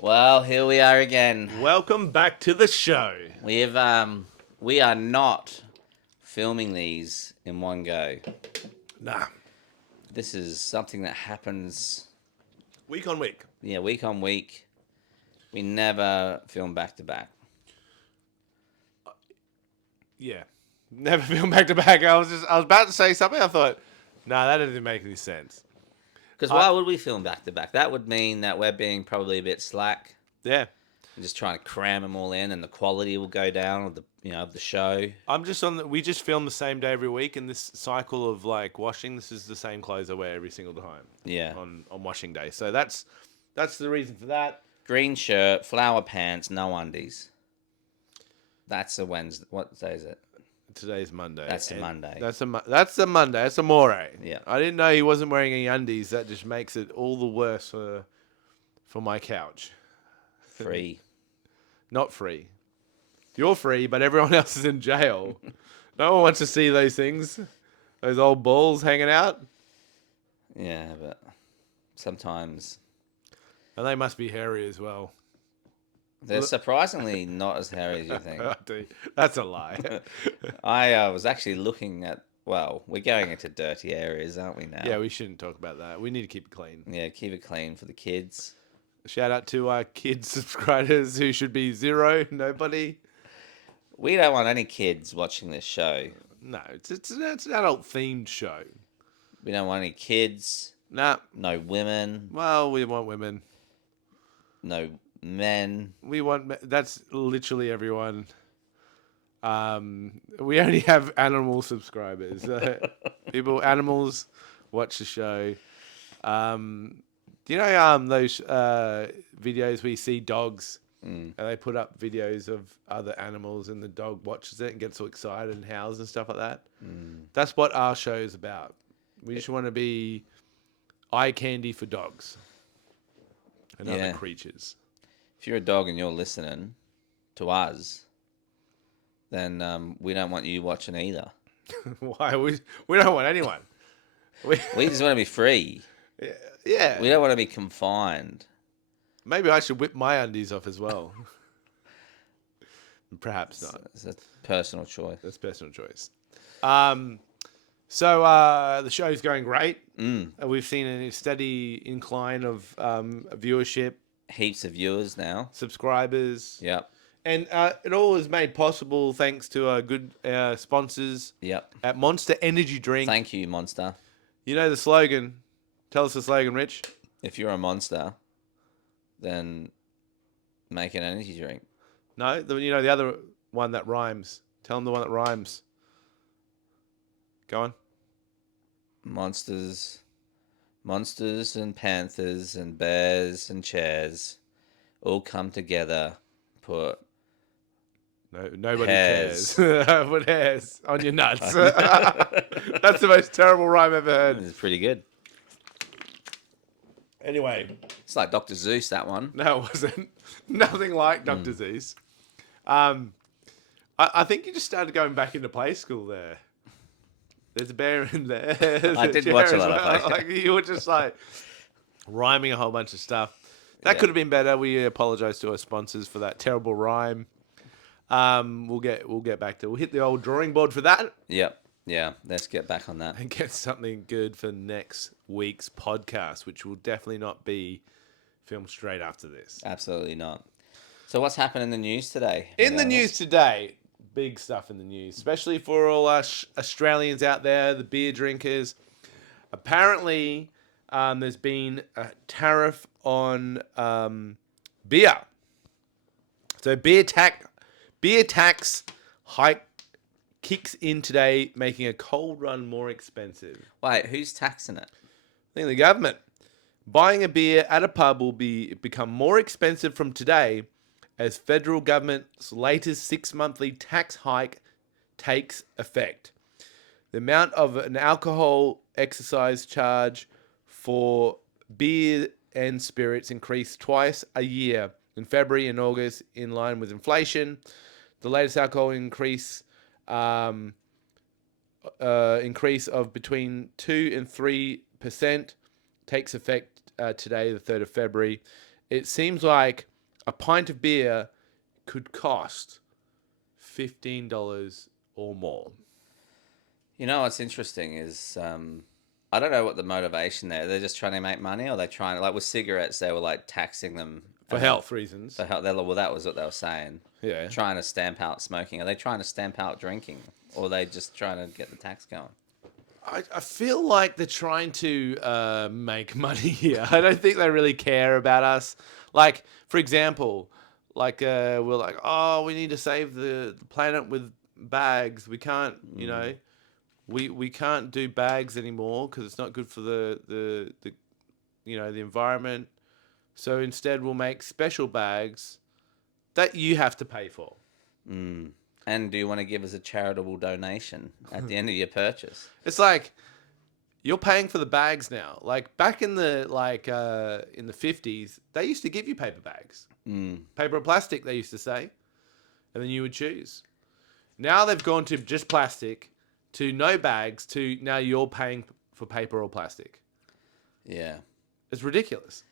Well, here we are again. Welcome back to the show. We are not filming these in one go. Nah, This is something that happens, week on week. week on week. We never film back to back. Yeah, never film back to back. I was about to say something. I thought, nah, that doesn't make any sense. Because I why would we film back to back? That would mean that we're being probably a bit slack yeah, and just trying to cram them all in, and the quality will go down of the show. I'm just on. We just film the same day every week, and this cycle of like washing. This is the same clothes I wear every single time Yeah, on washing day. So that's the reason for that. green shirt, flower pants, no undies. That's a Wednesday. What day is it? Today's Monday. That's a and Monday. That's a Monday. That's a more. Yeah. I didn't know he wasn't wearing any undies. That just makes it all the worse for my couch. Free. Not free. You're free, but everyone else is in jail. No one wants to see those things. Those old balls hanging out. Yeah, but sometimes And they must be hairy as well. they're surprisingly not as hairy as you think. That's a lie. I was actually looking at. Well, we're going into dirty areas, aren't we now? Yeah, we shouldn't talk about that. We need to keep it clean. Yeah, keep it clean for the kids. Shout out to our kids subscribers who should be zero. Nobody. We don't want any kids watching this show. No, it's an adult themed show. We don't want any kids. Nah. No women. Well, we want women. No men. We want. That's literally everyone. We only have animal subscribers. Animals watch the show. Do you know those videos where you see dogs and they put up videos of other animals and the dog watches it and gets all excited and howls and stuff like that? That's what our show is about. We just want to be eye candy for dogs and other creatures. If you're a dog and you're listening to us, then we don't want you watching either. Why? We don't want anyone. We just want to be free. Yeah. We don't want to be confined. Maybe I should whip my undies off as well. Perhaps not. It's a personal choice. That's personal choice. So the show's going great. We've seen a steady incline of viewership, Heaps of viewers now. subscribers. Yep. And it all is made possible thanks to good sponsors Yep. at Monster Energy Drink. Thank you, Monster. You know the slogan. Tell us the slogan, Rich. If you're a monster, then make an energy drink. No, the other one that rhymes. Tell them the one that rhymes. Go on. Monsters and panthers and bears and chairs all come together. Put No, nobody hairs. cares. Put hairs on your nuts. That's the most terrible rhyme I've ever heard. It's pretty good. Anyway, It's like Dr. Zeus, that one. no, it wasn't. Nothing like Dr. Zeus. I think you just started going back into play school there. There's a bear in there. I did watch a lot of play. Like you were just like rhyming a whole bunch of stuff. That could have been better. We apologize to our sponsors for that terrible rhyme. We'll get back to. We'll hit the old drawing board for that Yep. Yeah. Let's get back on that. and get something good for next week's podcast, which will definitely not be filmed straight after this. Absolutely not. So what's happened in the news today? In the news today, big stuff in the news, especially for all us Australians out there, the beer drinkers. Apparently, there's been a tariff on beer. So beer tax hike kicks in today, making a cold run more expensive. Wait, who's taxing it? I think the government. Buying a beer at a pub will become more expensive from today as federal government's latest 6-monthly tax hike takes effect. The amount of an alcohol excise charge for beer and spirits increased twice a year in February and August in line with inflation. The latest alcohol increase of between 2 and 3% takes effect today, the 3rd of February. it seems like a pint of beer could cost $15 or more. You know what's interesting is I don't know what the motivation there. They're just trying to make money, or they trying like with cigarettes they were like taxing them For and then health reasons. for how they well that was what they were saying. Yeah. Trying to stamp out smoking. Are they trying to stamp out drinking, or are they just trying to get the tax going? I feel like they're trying to make money here. I don't think they really care about us. Like, for example, like we're like, oh, we need to save the planet with bags. We can't, we can't do bags anymore because it's not good for the the environment. So instead, we'll make special bags that you have to pay for. Mm. And do you want to give us a charitable donation at the end of your purchase? It's like you're paying for the bags now. Like back in the in the 50s, they used to give you paper bags. Mm. Paper or plastic, they used to say. And then you would choose. Now they've gone to just plastic, to no bags, to now you're paying for paper or plastic. Yeah. It's ridiculous.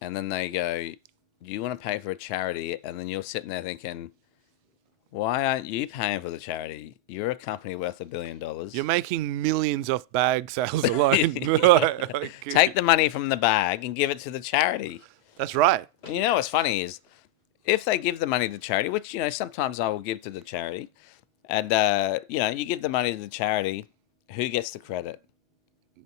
And then they go, "Do you want to pay for a charity?" And then you're sitting there thinking, "Why aren't you paying for the charity? You're a company worth $1 billion. You're making millions off bag sales alone. Take the money from the bag and give it to the charity." That's right. And you know what's funny is if they give the money to charity, which sometimes I will give to the charity, and you give the money to the charity, who gets the credit?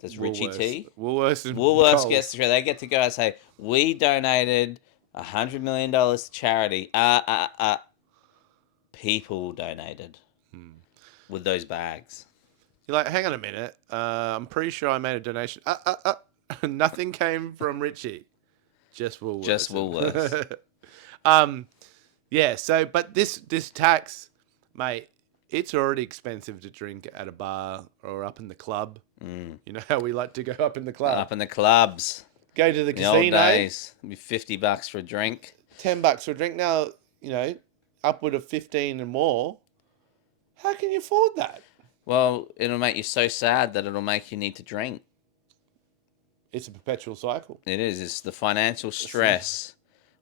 Does Richie T? Woolworths and Woolworths Coles. gets the credit. They get to go and say, "We donated $100 million to charity." People donated with those bags. You're like, hang on a minute. I'm pretty sure I made a donation. Nothing came from Richie. Just Woolworths. Just Woolworths. Yeah. So, but this tax, mate, it's already expensive to drink at a bar or up in the club. Mm. You know how we like to go up in the club. Up in the clubs. Go to the In the old casino. days, it'd be $50 for a drink. $10 for a drink. Now, upward of 15 and more. How can you afford that? Well, it'll make you so sad that it'll make you need to drink. It's a perpetual cycle. It is. It's the financial stress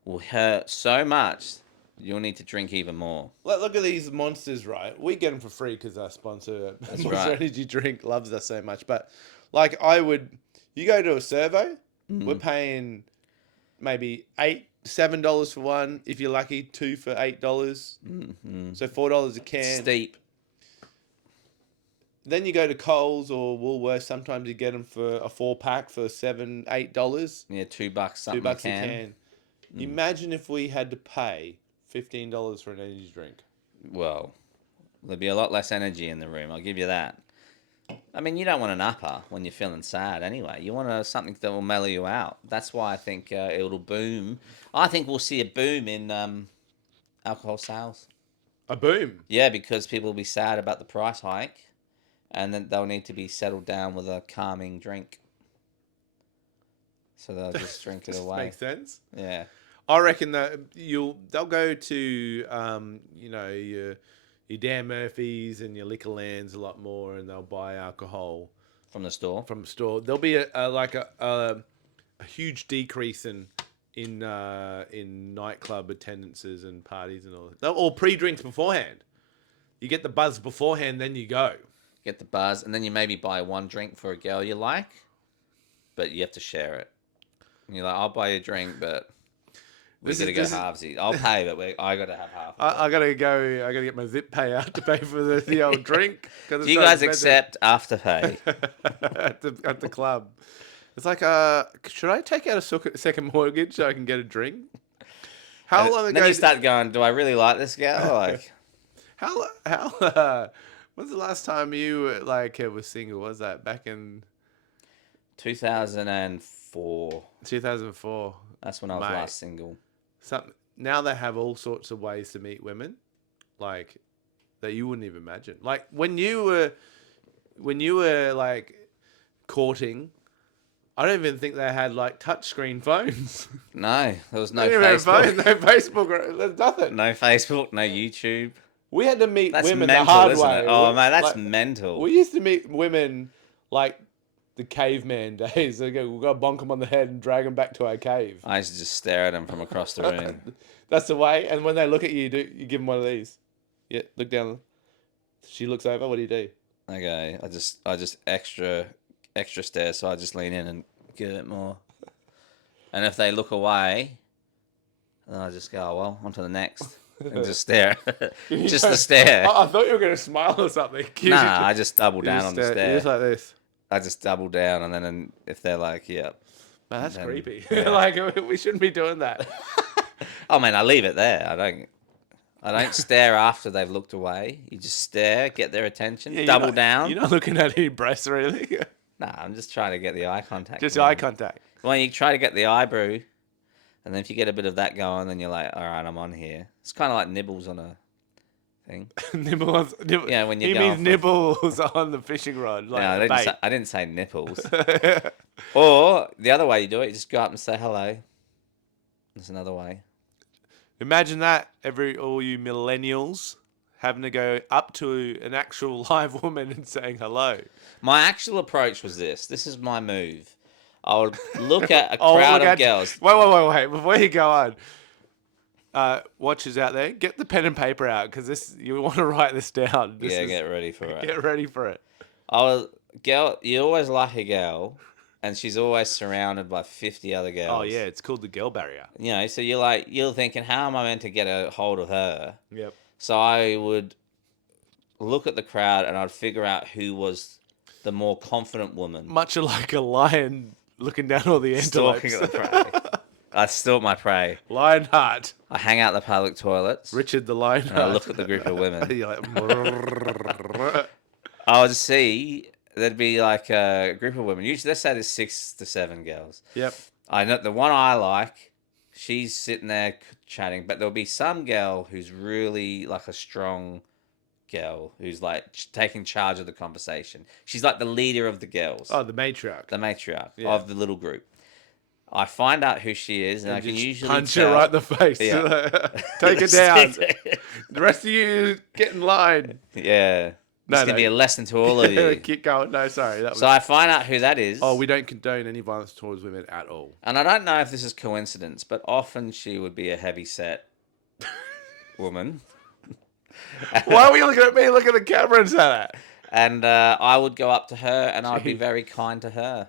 will hurt so much. You'll need to drink even more. Look at these monsters, right? We get them for free because our sponsor, That's Monster right. Energy Drink, loves us so much. But like, you go to a servo, we're paying maybe $7 for one. If you're lucky, two for $8. Mm-hmm. So $4 a can. Steep. Then you go to Coles or Woolworths. Sometimes you get them for a 4-pack for $7, $8. Yeah, $2 something $2 a can. Imagine if we had to pay $15 for an energy drink. Well, there'd be a lot less energy in the room. I'll give you that. I mean, you don't want an upper when you're feeling sad anyway. You want something that will mellow you out. That's why I think it'll boom. I think we'll see a boom in alcohol sales. A boom. Yeah, because people will be sad about the price hike, and then they'll need to be settled down with a calming drink. So they'll just drink it away. Makes sense. Yeah. I reckon that they'll go to your Dan Murphys and your Liquor Lands a lot more, and they'll buy alcohol From the store. from the store. There'll be a huge decrease in nightclub attendances and parties and all that. Or pre-drinks beforehand. You get the buzz beforehand, then you go. Get the buzz, and then you maybe buy one drink for a girl you like, but you have to share it. And you're like, "I'll buy you a drink, but we gotta go halvesies. I'll pay, but I gotta have half." I gotta go. I gotta get my zip pay out to pay for the old drink. Do you guys accept Afterpay? at the club? It's like, should I take out a second mortgage so I can get a drink? How long ago? Then you start going, "Do I really like this girl?" Like, how? When's the last time you was single? Was that back in 2004. 2004? That's when I was Mate. last single. Now they have all sorts of ways to meet women, like that you wouldn't even imagine. Like when you were like courting, I don't even think they had like touchscreen phones. No, there was no They didn't even have Facebook. no Facebook. There's nothing. No Facebook, no YouTube. We had to meet That's women mental, the hard isn't way. it? Oh, man, that's Like, mental. We used to meet women like the caveman days. We've got to bonk him on the head and drag him back to our cave. I used to just stare at him from across the room. That's the way. And when they look at you, you give them one of these. Yeah, look down. She looks over. What do you do? Okay, I just extra stare, so I just lean in and give it more. And if they look away, then I just go, oh, well, on to the next. And just stare. Just the stare. I thought you were going to smile or something. Nah, I just double You down just on the stare. stare. You're just like this. I just double down, and then if they're like, yep. Man, that's then, creepy. yeah. Like, we shouldn't be doing that. Oh, man, I leave it there. I don't stare after they've looked away. You just stare, get their attention, Yeah, double down. You're not looking at any breasts or anything. Nah, I'm just trying to get the eye contact. Just going. eye contact. Well, you try to get the eyebrow, and then if you get a bit of that going, then you're like, all right, I'm on here. It's kind of like nibbles on a thing. Nibbles. Yeah, when you're he going means nibbles on the fishing rod. Like no, I didn't say nipples. Or the other way you do it, you just go up and say hello. There's another way. Imagine that, all you millennials having to go up to an actual live woman and saying hello. My actual approach was this. This is my move. I would look at a crowd of girls. Wait. Before you go on, watchers out there, get the pen and paper out because you want to write this down. Get ready for it. Get ready for it. You always like a girl, and she's always surrounded by 50 other girls. Oh, yeah, it's called the girl barrier. You know, so you're thinking, how am I meant to get a hold of her? Yep. So I would look at the crowd, and I'd figure out who was the more confident woman. Much like a lion looking down all the antelopes. Stalking at the prey. I stalk my prey. Lionheart. I hang out the public toilets. Richard the Lionheart. And I look at the group of women. You're like, I would see there'd be like a group of women. Usually, let's say there's 6 to 7 girls. Yep. I know the one I like. She's sitting there chatting, but there'll be some girl who's really like a strong girl who's like taking charge of the conversation. She's like the leader of the girls. Oh, the matriarch. The matriarch of the little group. I find out who she is, and I can usually punch tell. her right in the face. Yeah. Take her down. The rest of you get in line. Yeah. It's going to be a lesson to all of you. Keep going. No, sorry. So I find out who that is. Oh, we don't condone any violence towards women at all. And I don't know if this is coincidence, but often she would be a heavy-set woman. Why are you looking at me? Look at the camera and say that. And I would go up to her, and I'd be very kind to her.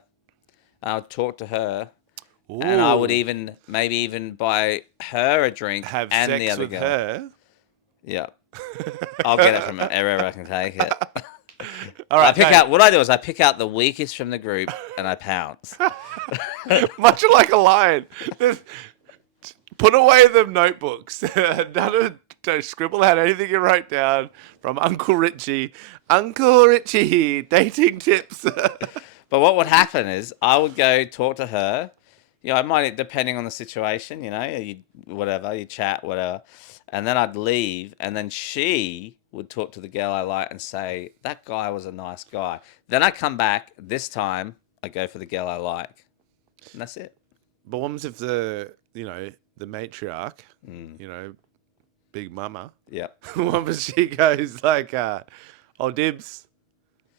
I would talk to her. Ooh. And I would maybe even buy her a drink have and sex the other with girl. her. Yeah. I'll get it from wherever I can take it. All right. What I do is I pick out the weakest from the group and I pounce. Much like a lion. Put away them notebooks. Don't scribble out anything you wrote down from Uncle Richie. Uncle Richie, dating tips. But what would happen is I would go talk to her. You know, I might, depending on the situation, you know, you chat, whatever. And then I'd leave, and then she would talk to the girl I like and say, that guy was a nice guy. Then I come back. This time, I go for the girl I like. And that's it. But what happens if the matriarch, Big Mama, yep. what happens if she goes like, oh, dibs.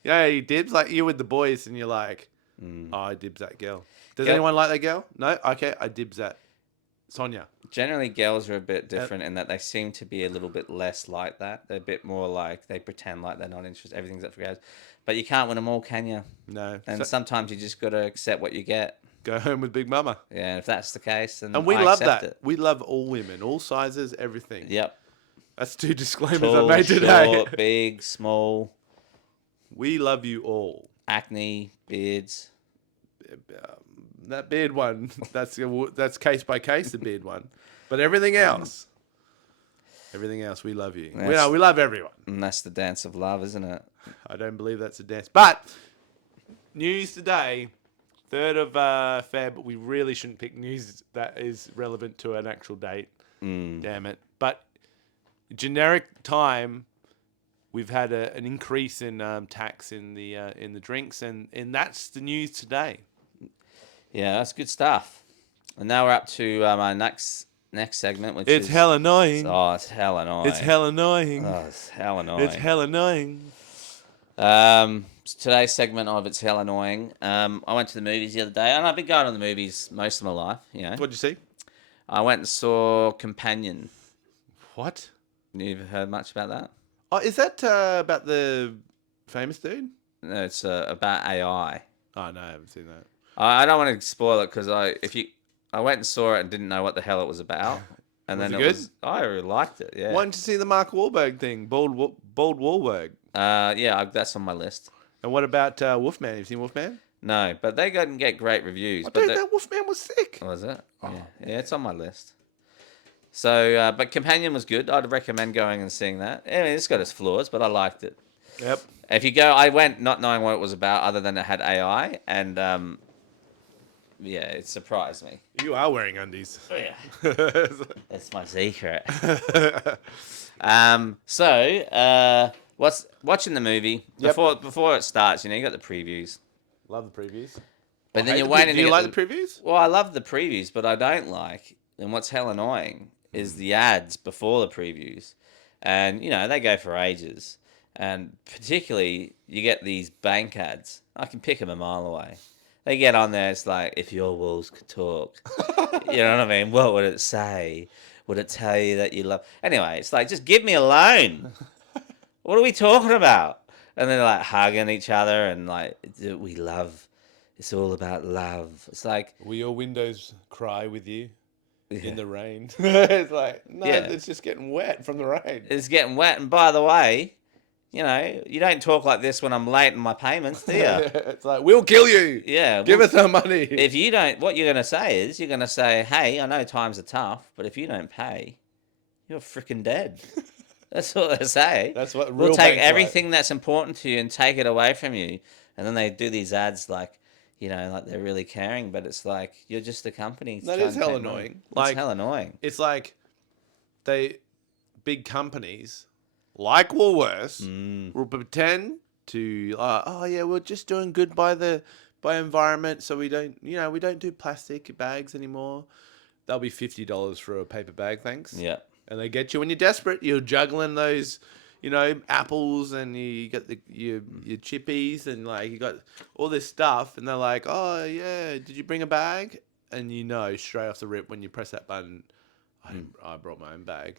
Yeah, you dibs, like you with the boys, and you're like, oh, I dibs that girl. Does anyone like that girl? No? Okay, I dibs that. Sonia. Generally, girls are a bit different in that they seem to be a little bit less like that. They're a bit more like, they pretend like they're not interested. Everything's up for grabs. But you can't win them all, can you? No. And sometimes you just got to accept what you get. Go home with Big Mama. Yeah, and if that's the case, then and we I love accept that. it. We love all women, all sizes, everything. Yep. That's 2 disclaimers Tall, I made today. short, big, small. We love you all. Acne, beards. That beard one, that's case by case, the beard one. But everything else, we love you. We love everyone. And that's the dance of love, isn't it? I don't believe that's a dance. But news today, 3rd of Feb, we really shouldn't pick news that is relevant to an actual date. Damn it. But generic time, we've had an increase in tax in the drinks, and that's the news today. Yeah, that's good stuff. And now we're up to our next segment, which is... It's hell annoying. Oh, it's hell annoying. It's hell annoying. Oh, it's hell annoying. It's hell annoying. today's segment of It's Hell Annoying. I went to the movies the other day, and I've been going to the movies most of my life, you know. What'd you see? I went and saw Companion. What? You've heard much about that? Oh, is that about the famous dude? No, it's about AI. Oh no, I haven't seen that. I don't want to spoil it because I went and saw it and didn't know what the hell it was about, and Was then it it good? was I really liked it. Yeah. Why didn't you see the Mark Wahlberg thing? Bald Wahlberg. Yeah, that's on my list. And what about Wolfman? Have you seen Wolfman? No, but they didn't get great reviews. I But thought that Wolfman was sick. was it? Oh, Yeah, man. yeah, it's on my list. So, but Companion was good. I'd recommend going and seeing that. I mean, it's got its flaws, but I liked it. Yep. If you go, I went not knowing what it was about, other than it had AI, and yeah, it surprised me. You are wearing undies. Oh yeah, Yep. that's my secret. What's watching the movie before it starts? You know, you got the previews, Love the previews. but then Hate you're the waiting. Do you to like get the previews? Well, I love the previews, but I don't like. And what's hell annoying is the ads before the previews, and you know they go for ages. And particularly, you get these bank ads. I can pick them a mile away. They get on there. It's like, if your walls could talk, you know what I mean? What would it say? Would it tell you that you love? Anyway, it's like, just give me alone. What are we talking about? And they're like hugging each other and like, we love. It's all about love. It's like, Will your windows cry with you yeah, in the rain? It's like, no, Yeah. it's just getting wet from the rain. it's getting wet. And by the way, you know, you don't talk like this when I'm late in my payments, do you? It's like, we'll kill you. Yeah. Give well, us our money. If you don't, what you're going to say is, you're going to say, hey, I know times are tough, but if you don't pay, you're freaking dead. That's what they say. That's what We'll real take banks everything that's important to you and take it away from you. And then they do these ads like, you know, like they're really caring, but it's like, you're just a company. That trying is to hell take money. annoying. It's Like, hell annoying. it's like big companies like Woolworths Mm. will pretend to, oh yeah, we're just doing good by environment, so we don't do plastic bags anymore. They'll be $50 for a paper bag, thanks. Yeah. And they get you when you're desperate. You're juggling those, apples, and you got your chippies, and like you got all this stuff, and they're like, oh yeah, did you bring a bag? And straight off the rip when you press that button, I brought my own bag.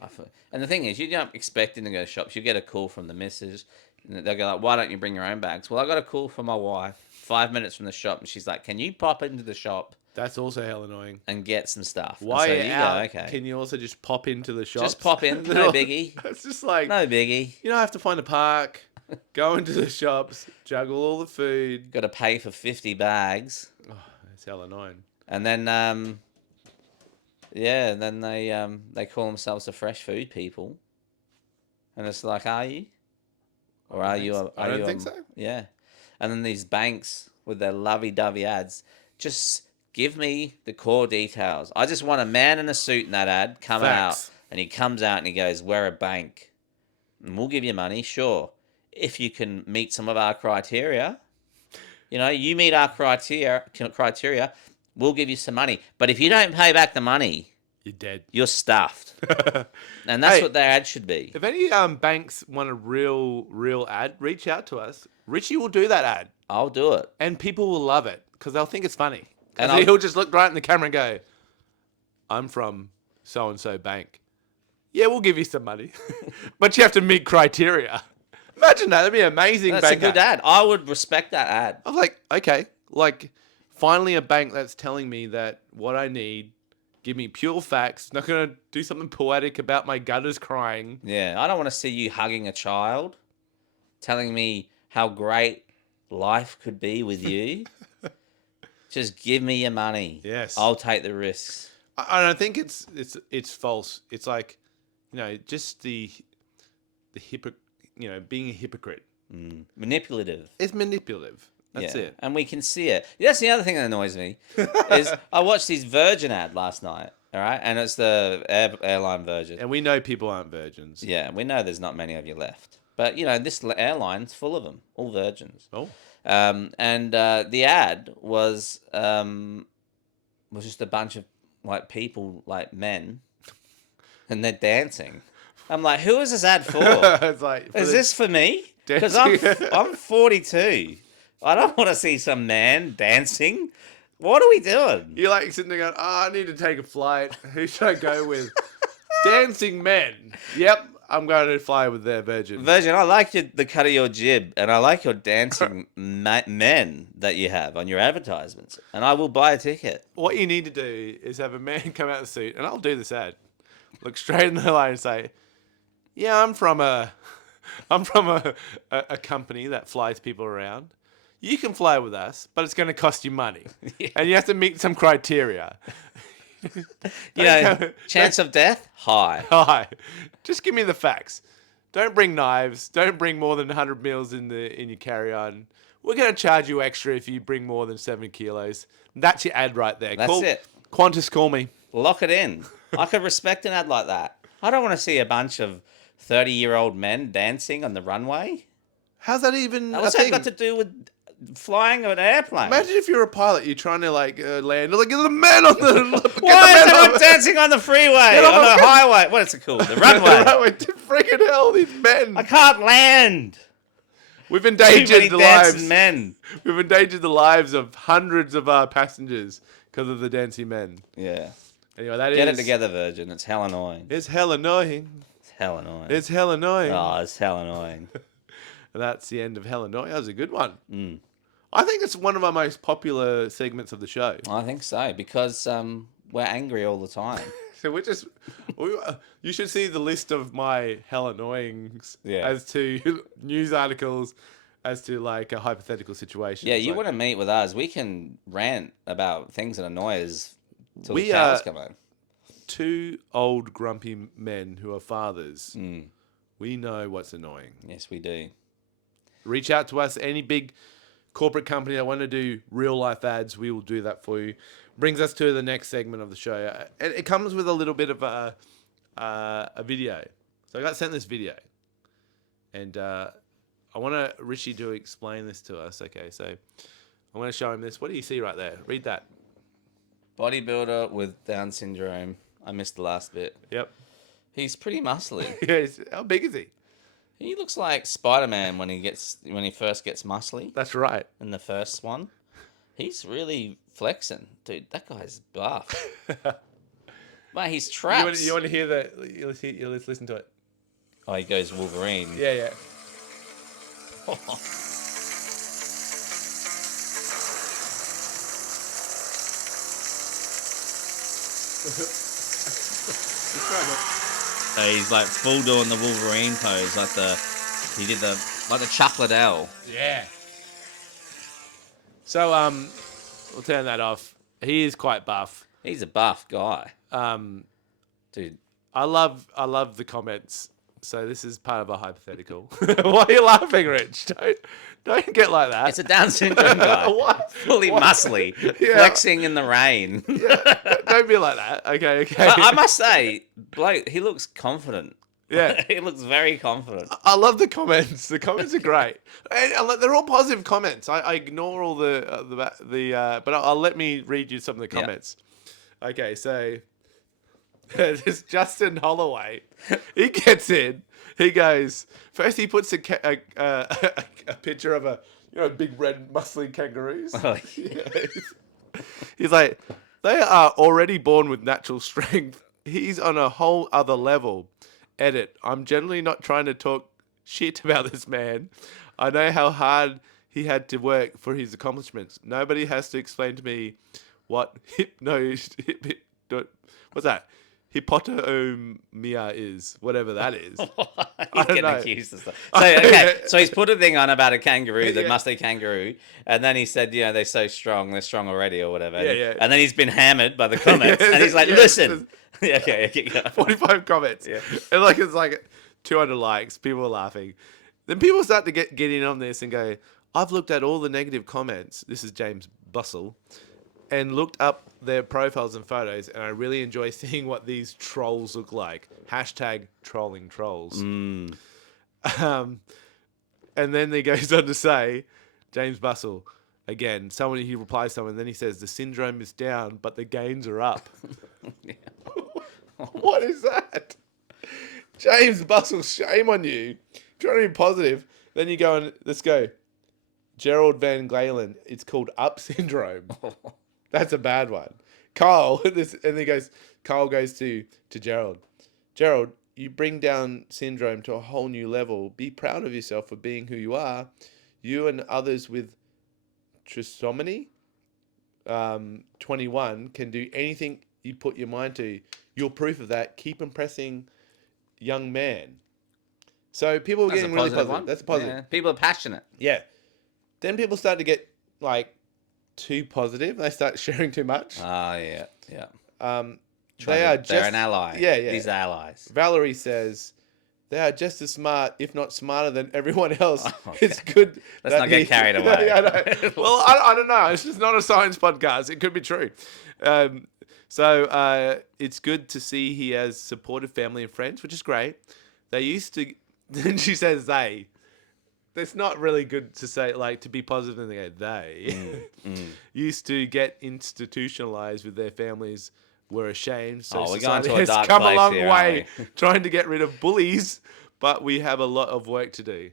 And the thing is, you're not expecting to go to shops. You get a call from the missus. And they'll go like, why don't you bring your own bags? Well, I got a call from my wife 5 minutes from the shop. And she's like, can you pop into the shop That's also hell annoying. and get some stuff? And While so you're you out, go, okay. can you also just pop into the shop? Just pop in. No biggie. It's just like, No biggie. you don't have to find a park, go into the shops, juggle all the food. Got to pay for 50 bags. Oh, that's hell annoying. And then, yeah, then they call themselves the fresh food people. And it's like, are you? Or are you? I don't think so. Yeah. And then these banks with their lovey-dovey ads, just give me the core details. I just want a man in a suit in that ad coming Facts. out, and he comes out and he goes, we're a bank, and we'll give you money, sure, if you can meet some of our criteria. You know, you meet our criteria, we'll give you some money. But if you don't pay back the money, You're dead. you're stuffed. And that's Hey, what their ad should be. If any banks want a real ad, reach out to us. Richie will do that ad, I'll do it. and people will love it because they'll think it's funny. And And he'll just look right in the camera and go, "I'm from so and so bank. Yeah, we'll give you some money, but you have to meet criteria." Imagine that. That'd be an amazing. That's a bank good ad. I would respect that ad. I was like, okay, like finally a bank that's telling me that what I need. Give me pure facts. Not going to do something poetic about my gutters crying. Yeah, I don't want to see you hugging a child, telling me how great life could be with you. Just give me your money. Yes. I'll take the risks. I don't think it's false. It's like, just the being a hypocrite. Manipulative. It's manipulative. That's Yeah, it. and we can see it. That's the other thing that annoys me. Is I watched this Virgin ad last night. All right, and it's the airline Virgin. And we know people aren't virgins. Yeah, we know there's not many of you left, but this airline's full of them, all virgins. Oh. And the ad was just a bunch of like people, like men, and they're dancing. I'm like, who is this ad for? It's like, Is this for me? Because dancing. I'm 42. I don't want to see some man dancing. What are we doing? You're like sitting there going, I need to take a flight. Who should I go with? Dancing men. Yep, I'm going to fly with their Virgin. Virgin, I like the cut of your jib, and I like your dancing men that you have on your advertisements, and I will buy a ticket. What you need to do is have a man come out of the suit, and I'll do this ad. Look straight in the eye and say, "Yeah, I'm from a company that flies people around. You can fly with us, but it's going to cost you money, Yeah. and you have to meet some criteria." Chance of death high. Hi, just give me the facts. Don't bring knives. Don't bring more than 100 mils in your carry-on. We're going to charge you extra if you bring more than 7 kilos. That's your ad right there. That's it. Qantas, call me. Lock it in. I could respect an ad like that. I don't want to see a bunch of 30-year-old men dancing on the runway. How's that even What's a that thing? got to do with flying an airplane? Imagine if you're a pilot, you're trying to land. Look at the men on the. Why is everyone dancing on the freeway, on the highway? What is it called? The runway. Freaking hell, these men. I can't land. We've Too endangered many the dancing lives. men. We've endangered the lives of hundreds of our passengers because of the dancing men. Yeah. Anyway, that Get is. it together, Virgin. It's hell annoying. It's hell annoying. It's hell annoying. It's hell annoying. Oh, it's hell annoying. And that's the end of hell annoying. That was a good one. Mm. I think it's one of our most popular segments of the show. I think so, because we're angry all the time. So you should see the list of my hell annoyings as to news articles, as to like a hypothetical situation. Yeah, you want to meet with us. We can rant about things that annoy us till the We cows are- come home. 2 old grumpy men who are fathers. Mm. We know what's annoying. Yes, we do. Reach out to us, any big corporate company that want to do real life ads, we will do that for you. Brings us to the next segment of the show. It comes with a little bit of a video. So I got sent this video, and I want Rishi to explain this to us. Okay, so I'm going to show him this. What do you see right there? Read that. Bodybuilder with Down syndrome. I missed the last bit. Yep. He's pretty muscly. Yes. How big is he? He looks like Spider-Man when he first gets muscly That's right. in the first one. He's really flexing, dude. That guy's buff. Man, he's trapped. You want to hear that? Let's listen to it. Oh, he goes Wolverine. Yeah, yeah. So he's like full doing the Wolverine pose, like he did the Chuck Liddell. Yeah. So we'll turn that off. He is quite buff. He's a buff guy, Dude, dude. I love the comments. So this is part of a hypothetical. Why are you laughing, Rich? Don't get like that. It's a Down syndrome guy, What? fully What? muscly, Yeah. flexing in the rain. Yeah, don't be like that. Okay. But I must say, Blake, he looks confident. Yeah. He looks very confident. I love the comments. The comments are great, and they're all positive comments. I ignore all but I'll let me read you some of the Yeah. comments. Okay, so there's Justin Holloway. He gets in. He goes first. He puts a picture of a big red muscly kangaroos. Oh, He's like, they are already born with natural strength. He's on a whole other level. Edit. I'm generally not trying to talk shit about this man. I know how hard he had to work for his accomplishments. Nobody has to explain to me what what's that? Hippotomia is, whatever that is. He's don't getting know. accused of stuff. So okay, so he's put a thing on about a kangaroo, the Yeah. musty kangaroo, and then he said, they're so strong, they're strong already, or whatever. Yeah, yeah. And then he's been hammered by the comments, Yeah, and he's like, yeah, listen. Yeah, okay, keep going. 45 comments. Yeah. And it's like 200 likes. People are laughing. Then people start to get in on this and go, I've looked at all the negative comments. This is James Bustle. And looked up their profiles and photos. And I really enjoy seeing what these trolls look like. Hashtag trolling trolls. Mm. And then he goes on to say, James Bustle, again, he replies to someone, then he says, the syndrome is down, but the gains are up. Yeah. What is that? James Bustle, shame on you. If you're trying to be positive, then you go and let's go. Gerald Van Galen. It's called Up syndrome. That's a bad one. Kyle, and he goes. Kyle goes to Gerald. Gerald, you bring down syndrome to a whole new level. Be proud of yourself for being who you are. You and others with trisomy 21 can do anything you put your mind to. You're proof of that. Keep impressing, young man. So people were That's a getting really positive positive. one. That's a positive. Yeah. People are passionate. Yeah. Then people start to get like too positive. They start sharing too much. Ah, yeah, yeah. Um, Trying they to, are they're just an ally. yeah, yeah. These are allies. Valerie says they are just as smart, if not smarter than everyone else. Oh, okay. It's good Let's that not get carried away. Yeah, I know. Well, I don't know. It's just not a science podcast. It could be true. So it's good to see he has supportive family and friends, which is great. They used to. Then she says they. It's not really good to say like to be positive and they go they used to get institutionalized with their families were ashamed. So Oh, we're going society to a has dark come a place long here, way aren't we? trying to get rid of bullies, but we have a lot of work to do.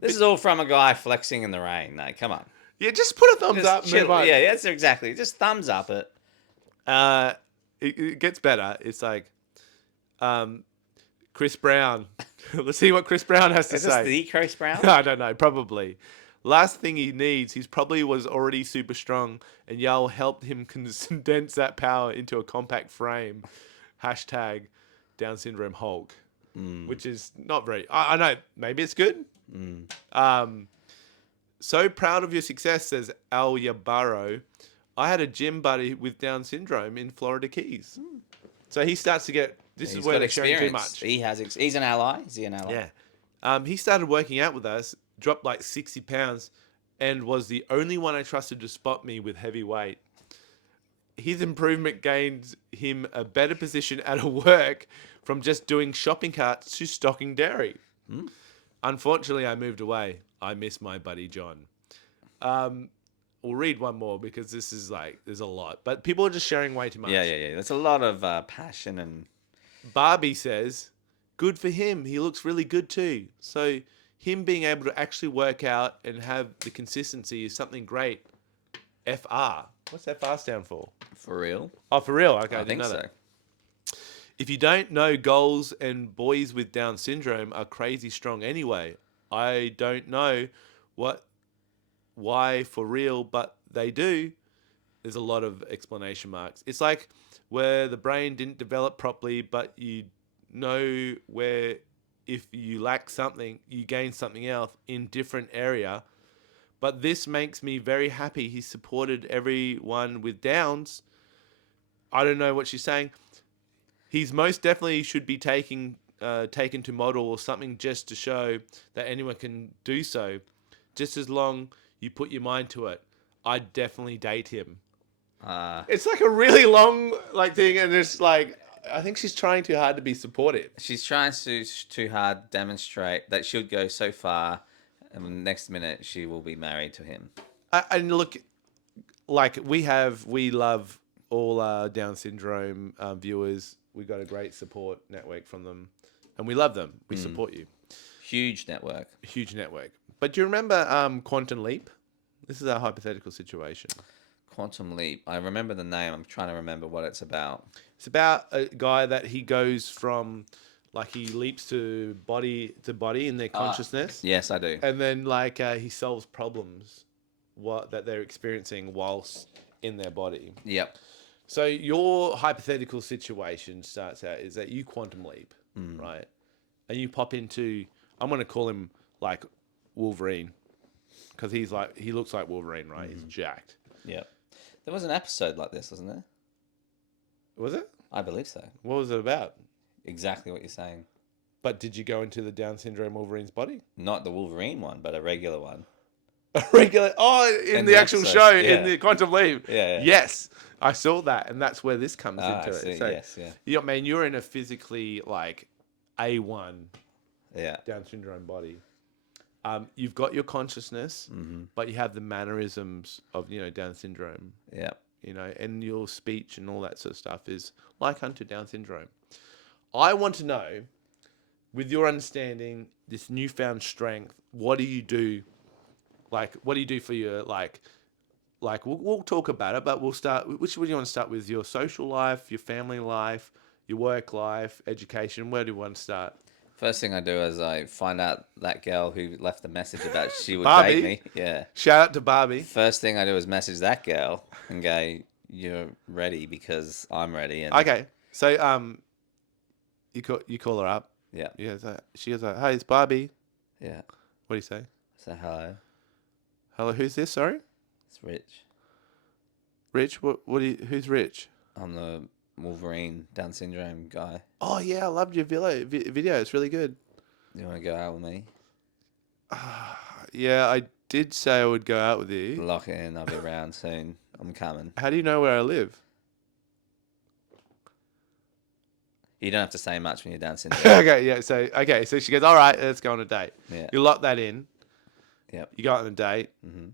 This is all from a guy flexing in the rain. No, come on. Yeah, just put a thumbs Just up, move chill. on. Yeah, that's exactly. Just thumbs up it. Uh, it gets better. It's like Chris Brown. Let's see what Chris Brown has to Is this say. the Chris Brown? I don't know, probably. Last thing he needs, he's probably was already super strong, and y'all helped him condense that power into a compact frame. Hashtag Down syndrome Hulk, which is not very. I know, maybe it's good. So proud of your success, says Al Yabaro. I had a gym buddy with Down syndrome in Florida Keys. So he starts to get. This He's is where got they're sharing too experience. much. He has. He's an ally. Is he an ally? Yeah. He started working out with us, dropped like 60 pounds, and was the only one I trusted to spot me with heavy weight. His improvement gained him a better position at a work from just doing shopping carts to stocking dairy. Unfortunately, I moved away. I miss my buddy John. We'll read one more because this is like, there's a lot. But people are just sharing way too much. Yeah. There's a lot of passion and. Barbie says, good for him. He looks really good too. So him being able to actually work out and have the consistency is something great. FR. What's FR stand for? For real? Oh, for real? Okay, I didn't think know so. that. If you don't know, goals and boys with Down syndrome are crazy strong anyway. I don't know why for real, but they do. There's a lot of explanation marks. It's like where the brain didn't develop properly, but you know where if you lack something, you gain something else in different area. But this makes me very happy. He supported everyone with Downs. I don't know what she's saying. He's most definitely should be taken to model or something just to show that anyone can do so. Just as long you put your mind to it. I'd definitely date him. It's like a really long like thing, and it's like I think she's trying too hard to be supportive. She's trying to too hard demonstrate that she'll go so far, and the next minute she will be married to him. And look, like we love all our Down syndrome viewers. We got a great support network from them, and we love them. We support you. Huge network. Huge network. But do you remember Quantum Leap? This is our hypothetical situation. Quantum Leap. I remember the name. I'm trying to remember what it's about. It's about a guy that he goes from, like he leaps to body in their consciousness, Yes, I do. and then like he solves problems that they're experiencing whilst in their body. Yep. So your hypothetical situation starts out is that you quantum leap, right? And you pop into, I'm going to call him like Wolverine, because he looks like Wolverine, right? He's jacked. Yep. There was an episode like this, wasn't there? Was it? I believe so. What was it about? Exactly what you're saying. But did you go into the Down syndrome Wolverine's body? Not the Wolverine one, but a regular one. A regular? Oh, in the actual episode, show, yeah. in the Quantum Leap. Yeah. Yes, I saw that, and that's where this comes into I see. it. So, Yes, yeah. you're in a physically like A1 Yeah. Down syndrome body. You've got your consciousness, but you have the mannerisms of Down syndrome. Yeah. And your speech and all that sort of stuff is like unto Down syndrome. I want to know, with your understanding, this newfound strength, what do you do? Like, what do you do for your like we'll talk about it, but we'll start. Which one do you want to start with? Your social life, your family life, your work life, education. Where do you want to start? First thing I do is I find out that girl who left a message about she would date Barbie. me. Yeah. Shout out to Barbie. First thing I do is message that girl and go, "You're ready because I'm ready." And Okay, so you call her up. yeah, Yeah, so she goes like, "Hey, it's Barbie." yeah. What do you say? So hello, Hello, who's this? Sorry, it's Rich. Rich. What do you? Who's Rich? I'm the Wolverine Down syndrome guy. Oh yeah, I loved your video. It's really good. You want to go out with me? Yeah, I did say I would go out with you. Lock it in. I'll be around soon. I'm coming. How do you know where I live? You don't have to say much when you're Down syndrome. Okay, yeah. So she goes, all right, let's go on a date. Yeah. You lock that in. Yep. You go on a date. Mhm.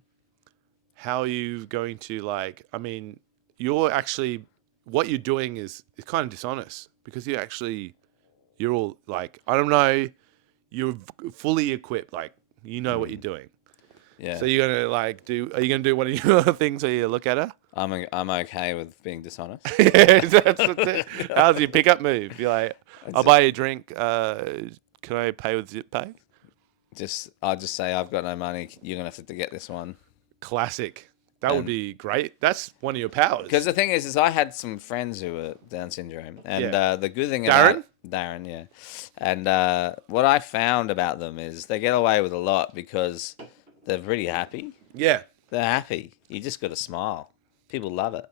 How are you going to like? I mean, you're actually what you're doing is kind of dishonest because you're all like I don't know, you're fully equipped, like you know what you're doing. Yeah. So you're gonna like do? Are you gonna do one of your things where you look at her? I'm okay with being dishonest. Yeah, that's it. How's your pickup move? Be like, I'll buy you a drink. Can I pay with Zip Pay? I'll just say I've got no money. You're gonna have to get this one. Classic. That would And- be great. That's one of your powers. Because the thing is I had some friends who were Down syndrome, and Yeah. the good thing Darren? about Darren, yeah, and what I found about them is they get away with a lot because they're pretty happy. Yeah. They're happy. You just got to smile. People love it.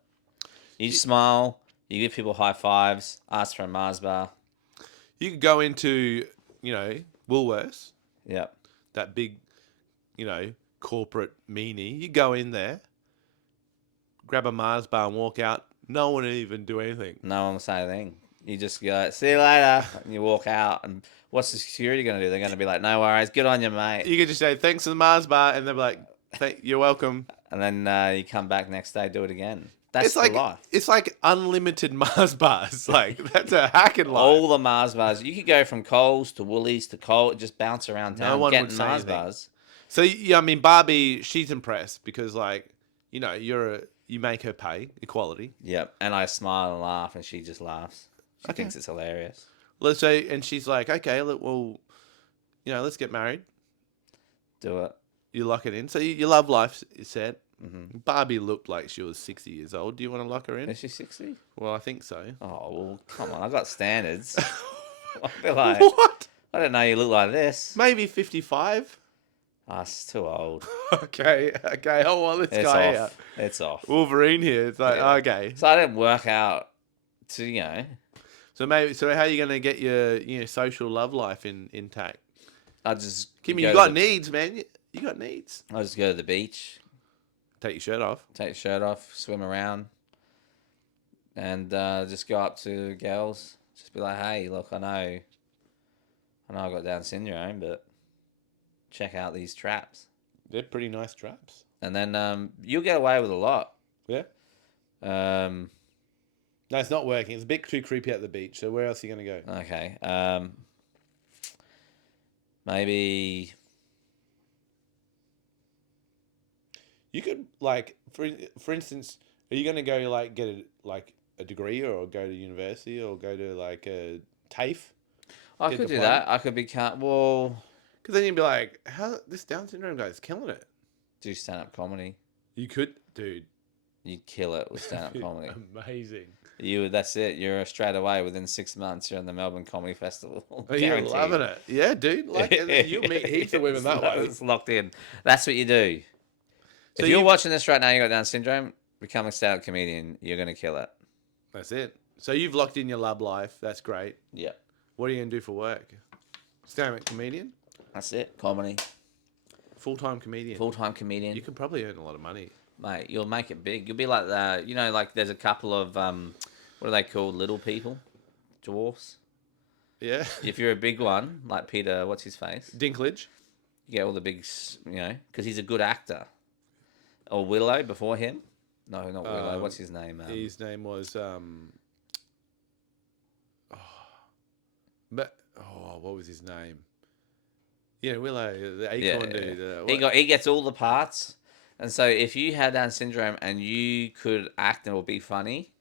You smile. You give people high fives. Ask for a Mars bar. You could go into, Woolworths, Yep. that big, corporate meanie. You go in there, grab a Mars bar and walk out. No one will even do anything. No one will say a thing. You just go, see you later, and you walk out. And what's the security going to do? They're going to be like, no worries, good on you, mate. You could just say, thanks for the Mars bar, and they'll be like, you're welcome. And then you come back next day, do it again. That's the life. It's like unlimited Mars bars. Like, that's a hack in life. All the Mars bars. You could go from Coles to Woolies to Coles, just bounce around town, No one getting would say Mars anything. bars. So, yeah, I mean, Barbie, she's impressed because, like, you make her pay equality. Yep. And I smile and laugh, and she just laughs. She Okay. thinks it's hilarious. Let's say, and she's like, okay, well, let's get married. Do it. You lock it in. So your love life is set. Mm-hmm. Barbie looked like she was 60 years old. Do you want to lock her in? Is she 60? Well, I think so. Oh, well, come on. I've got standards. I feel like, What? I didn't know you look like this. Maybe 55. Oh, it's too old. Okay. Oh, well, this It's guy off. here. It's off. Wolverine here. It's like, Yeah. okay. So I didn't work out to, So how are you going to get your social love life intact? I just Kimmy, go you to got needs, man. You got needs. I just go to the beach, Take your shirt off. take your shirt off, swim around, and just go up to girls. Just be like, hey, look, I know I got Down syndrome, but check out these traps. They're pretty nice traps. And then you'll get away with a lot. Yeah. Um, No, it's not working. It's a bit too creepy at the beach. So where else are you going to go? okay. Maybe You could like, for instance, are you going to go like get a degree or go to university or go to like a TAFE? I Get could do diploma? that. I could become Because then you'd be like, how this Down syndrome guy's killing it. do stand up comedy. You could, dude. You'd kill it with stand up comedy. Amazing. That's it. You're straight away within 6 months. You're in the Melbourne Comedy Festival. Oh, you're loving it. Yeah, dude. Like, and then you'll meet heaps of women that way. It's locked in. That's what you do. So If you're you- watching this right now, you got Down syndrome. Become a stand-up comedian. You're gonna kill it. That's it. So you've locked in your love life. That's great. Yeah, What are you going to do for work? Stand-up comedian? that's it. Comedy. Full-time comedian? Full-time comedian. You could probably earn a lot of money. Mate, you'll make it big. You'll be like like there's a couple of what are they called? Little people, dwarfs. Yeah. If you're a big one, like Peter, what's his face? Dinklage. You get all the big, because he's a good actor. Or Willow before him. No, not Willow. What's his name? His name was what was his name? Yeah, Willow, the Yeah, acorn yeah, yeah. dude. What? He gets all the parts, and so if you had Down syndrome and you could act and or be funny,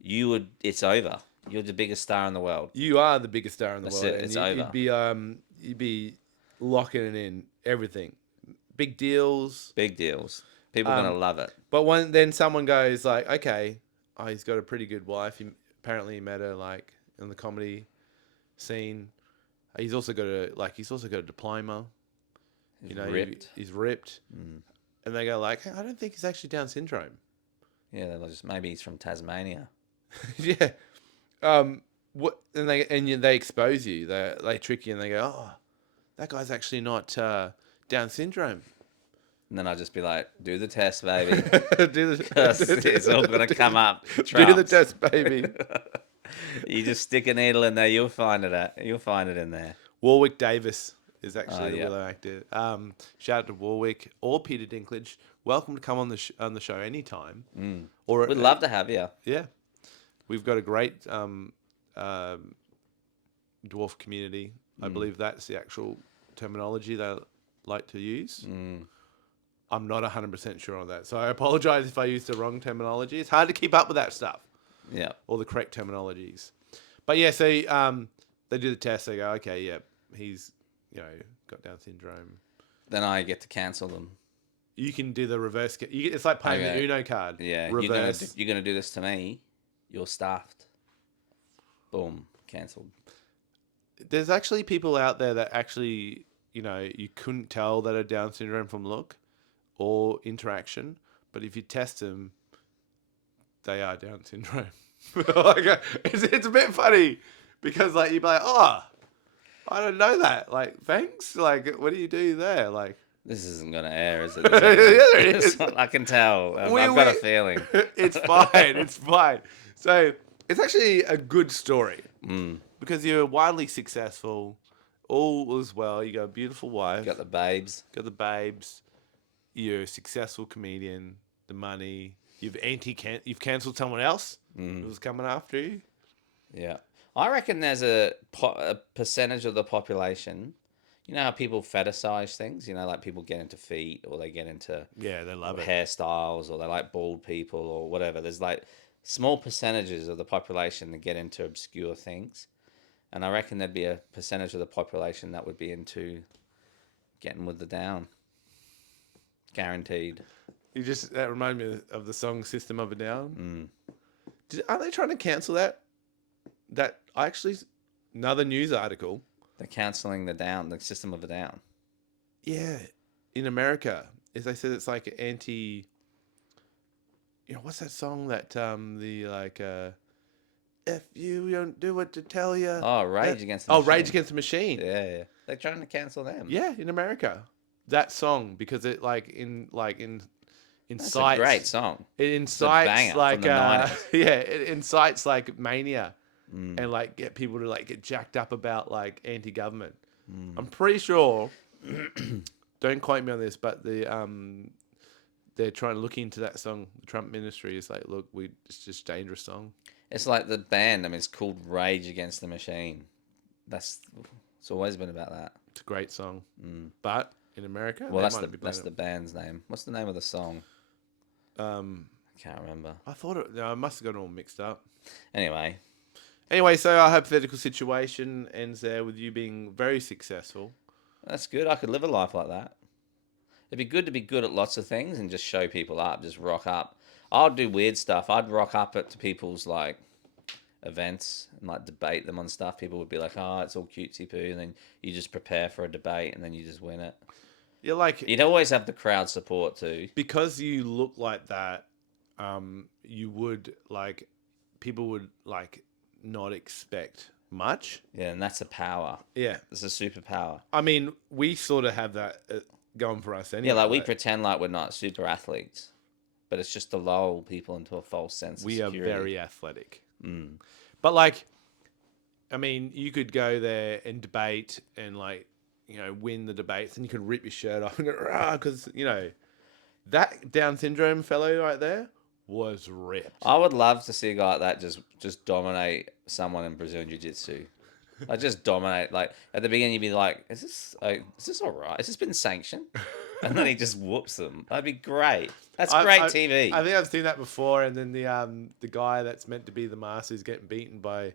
you would. It's over. You're the biggest star in the world. You are the biggest star in the That's world, it. and It's you'd over. be locking it in everything, big deals. Big deals. People are gonna Um, love it. but when then someone goes like, okay, oh, he's got a pretty good wife. Apparently he met her like in the comedy scene. He's also got a diploma. He's You know, ripped. he's ripped, Mm. and they go like, hey, I don't think he's actually Down syndrome. Yeah, they're just maybe he's from Tasmania. Yeah. What? They expose you. They trick you, and they go, oh, that guy's actually not Down syndrome. And then I'd just be like, do the test, baby. do Because it's all going to come up. do the Trumps. test, baby. You just stick a needle in there, you'll find it You'll find it in there. Warwick Davis is Oh, actually the yeah. Willow actor. Shout out to Warwick or Peter Dinklage. Welcome to come on the show anytime. Mm. Or We'd love to have you. yeah, we've got a great dwarf community. I believe that's the actual terminology they like to use. Mm. I'm not 100% sure on that. So I apologize if I used the wrong terminology. It's hard to keep up with that stuff, Yeah. all the correct terminologies. But yeah, so they do the test. They go, okay, yeah, he's, got Down syndrome. Then I get to cancel them. You can do the reverse. It's like playing the Okay. Uno card. Yeah. Reverse. You're gonna do this to me. You're stuffed. Boom. Cancelled. There's actually people out there that actually, you couldn't tell that are Down syndrome from look or interaction. But if you test them, they are Down syndrome. It's a bit funny because like you'd be like, oh, I don't know that. Like, thanks. Like, what do you do there? Like, This isn't gonna air, is it? yeah, it is. I can tell. I've We- got a we- feeling. It's fine. It's fine. So it's actually a good story Mm. because you're widely successful. All is well. You got a beautiful wife. Got the babes. Got the babes. You're a successful comedian. The money. You've cancelled someone else who was coming after you. Yeah. I reckon there's a percentage of the population. You know how people fetishize things? You know, like people get into feet or they get into Yeah, they love it. hairstyles or they like bald people or whatever. There's like small percentages of the population that get into obscure things. And I reckon there'd be a percentage of the population that would be into getting with the down. Guaranteed. That reminded me of the song "System of a Down." Mm. Aren't they trying to cancel that? That actually another news article. They're cancelling the system of a down. Yeah, in America, as they said, it's like anti. What's that song that if you don't do what to tell you. Oh, Rage that- Against the Oh, Machine. Rage Against the Machine. Yeah, yeah. They're trying to cancel them. Yeah, in America, that song because it That's incites a great song. it banger incites from like the 90s. it incites like mania and like get people to like get jacked up about like anti-government. I'm pretty sure. Don't quote me on this, but they're trying to look into that song. The Trump ministry is like, look, it's just a dangerous song. It's like the band. I mean, it's called Rage Against the Machine. It's always been about that. It's a great song, but in America, Well, they that's might the be playing that's the band's name. What's the name of the song? it. I can't remember. I thought it. No, I must have gotten all mixed up. Anyway, So our hypothetical situation ends there with you being very successful. that's good. I could live a life like that. It'd be good to be good at lots of things and just show people up, just rock up. I'd do weird stuff. I'd rock up to people's like events and like debate them on stuff. People would be like, "Oh, it's all cutesy poo," and then you just prepare for a debate and then you just win it. You're like You'd always have the crowd support too. because you look like that. You would like people would like not expect much. Yeah, and that's a power. Yeah, It's a superpower. I mean, we sort of have that going for us anyway. Yeah, like we pretend like we're not super athletes, but it's just to lull people into a false sense we of are security. very athletic. But like, I mean, you could go there and debate and like, win the debates, and you could rip your shirt off and go because that Down syndrome fellow right there was ripped. I would love to see a guy like that just dominate someone in Brazilian Jiu-Jitsu. I just dominate. Like at the beginning, you'd be like, is this all right? Has this been sanctioned?" And then he just whoops them. That'd be great. That's I, great I I TV. think I've seen that before, and then the guy that's meant to be the master is getting beaten by,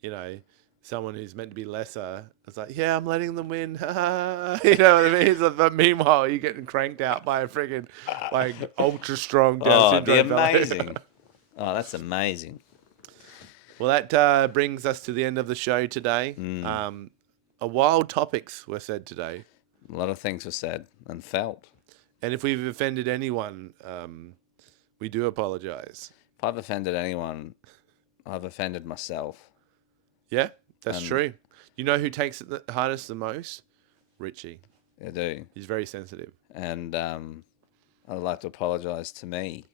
you know, someone who's meant to be lesser. It's like, yeah, I'm letting them win. You know what I mean? But meanwhile, you're getting cranked out by a friggin' like ultra strong Down Oh, it'd be syndrome fellow. amazing. Oh, that's amazing. Well, that brings us to the end of the show today. Mm. A wild topics were said today, A lot of things were said and felt. and if we've offended anyone, we do apologize. If I've offended anyone, I've offended myself. Yeah, that's And true. You know who takes it the hardest the most? Richie. I do. He's very sensitive. And I'd like to apologise to me.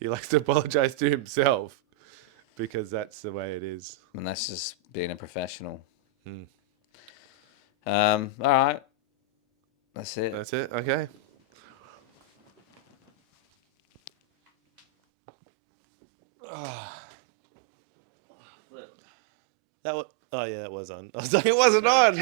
He likes to apologize to himself because that's the way it is. And that's just being a professional. Hmm. All right. That's it. That's it. Okay. That was. Oh yeah, that was on. I was like, it wasn't on.